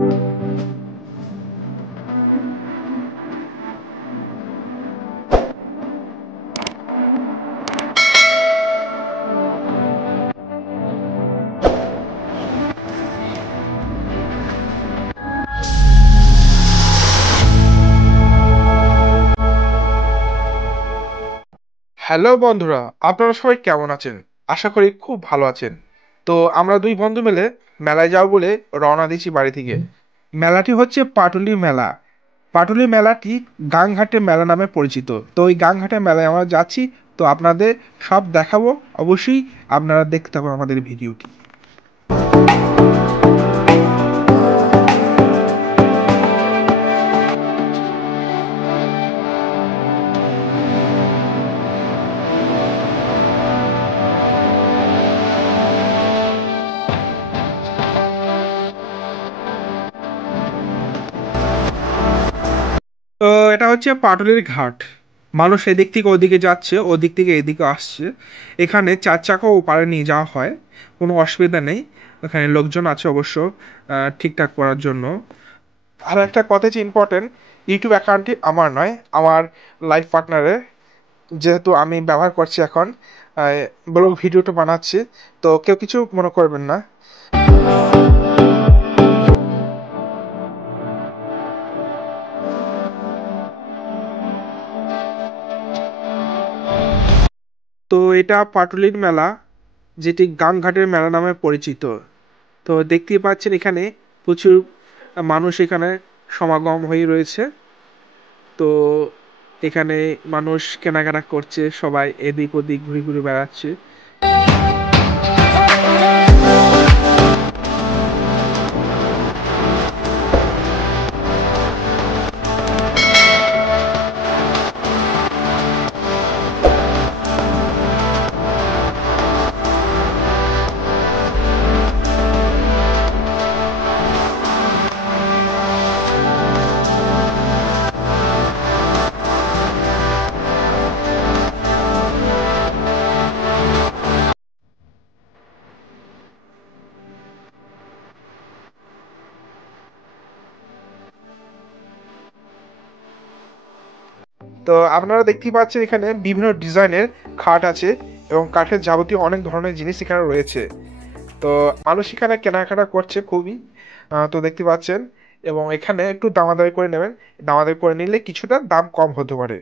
Hello বন্ধুরা, আপনারা সবাই কেমন আছেন? আশা করি খুব ভালো আছেন। তো আমরা দুই বন্ধু মিলে মেলায় যাব বলে রওনা দিয়েছি বাড়ি থেকে। মেলাটি হচ্ছে পাটুলি মেলা। পাটুলি মেলাটি গাংঘাটের মেলা নামে পরিচিত। তো ওই গাংঘাটের মেলায় আমরা যাচ্ছি। তো আপনাদের সব দেখাবো। অবশ্যই আপনারা দেখতে পাবেন আমাদের ভিডিওটি। তো এটা হচ্ছে পাটুলির ঘাট। মানুষ এদিক থেকে ওদিকে যাচ্ছে, ওদিক থেকে এদিকে আসছে। এখানে চার চাকাও পাড়ে নিয়ে যাওয়া হয়, কোনো অসুবিধা নেই। এখানে লোকজন আছে অবশ্য ঠিকঠাক করার জন্য। আর একটা কথা হচ্ছে ইম্পর্টেন্ট, ইউটিউব অ্যাকাউন্টটি আমার নয়, আমার লাইফ পার্টনারের। যেহেতু আমি ব্যবহার করছি এখন, ব্লগ ভিডিওটা বানাচ্ছি, তো কেউ কিছু মনে করবেন না। তো এটা পাটুলির মেলা, যেটি গাংঘাটের মেলা নামে পরিচিত। তো দেখতেই পাচ্ছেন এখানে প্রচুর মানুষ এখানে সমাগম হয়ে রয়েছে। তো এখানে মানুষ কেনাকাটা করছে, সবাই এদিক ওদিক ঘুরে ঘুরে বেড়াচ্ছে। তো আপনারা দেখতেই পাচ্ছেন এখানে বিভিন্ন ডিজাইনের খাট আছে, এবং কাঠের যাবতীয় অনেক ধরনের জিনিস এখানে রয়েছে। তো মানুষ এখানে কেনাকাটা করছে খুবই। তো দেখতে পাচ্ছেন, এবং এখানে একটু দামাদামি করে নেবেন। দামাদামি করে নিলে কিছুটা দাম কম হতে পারে।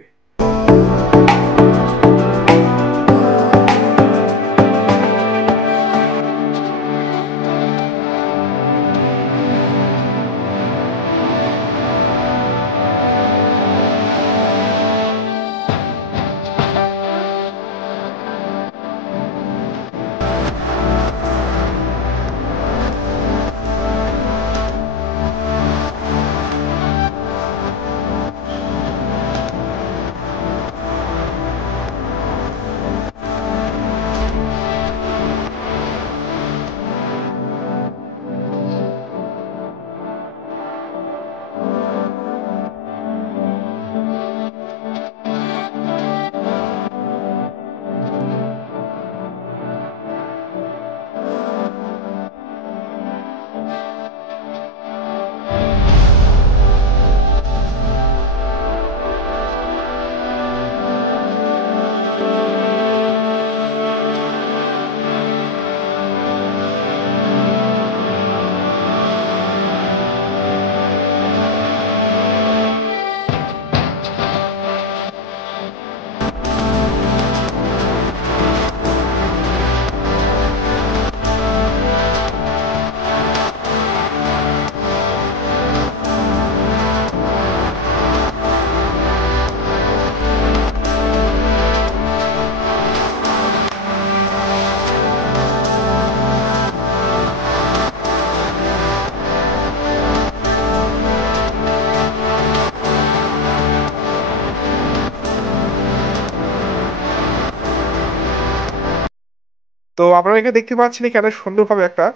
তো আপনারা এখানে দেখতে পাচ্ছেন এখানে সুন্দরভাবে একটা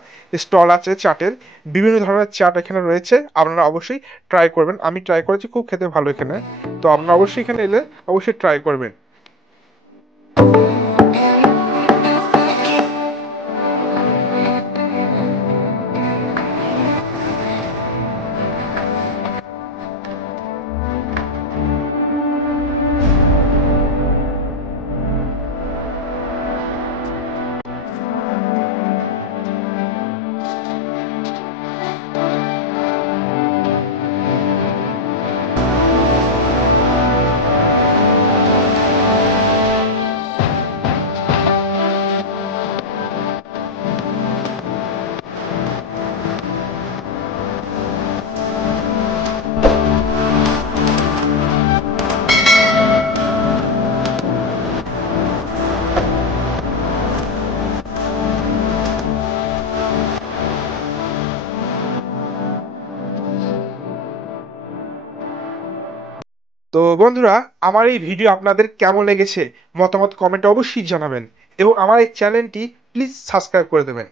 স্টল আছে চাটের। বিভিন্ন ধরনের চাট এখানে রয়েছে, আপনারা অবশ্যই ট্রাই করবেন। আমি ট্রাই করেছি, খুব খেতে ভালো এখানে। তো আপনারা অবশ্যই এখানে এলে অবশ্যই ট্রাই করবেন। তো বন্ধুরা, আমার এই ভিডিও আপনাদের কেমন লেগেছে মতামত কমেন্টে অবশ্যই জানাবেন এবং আমার এই চ্যানেলটি প্লিজ সাবস্ক্রাইব করে দেবেন।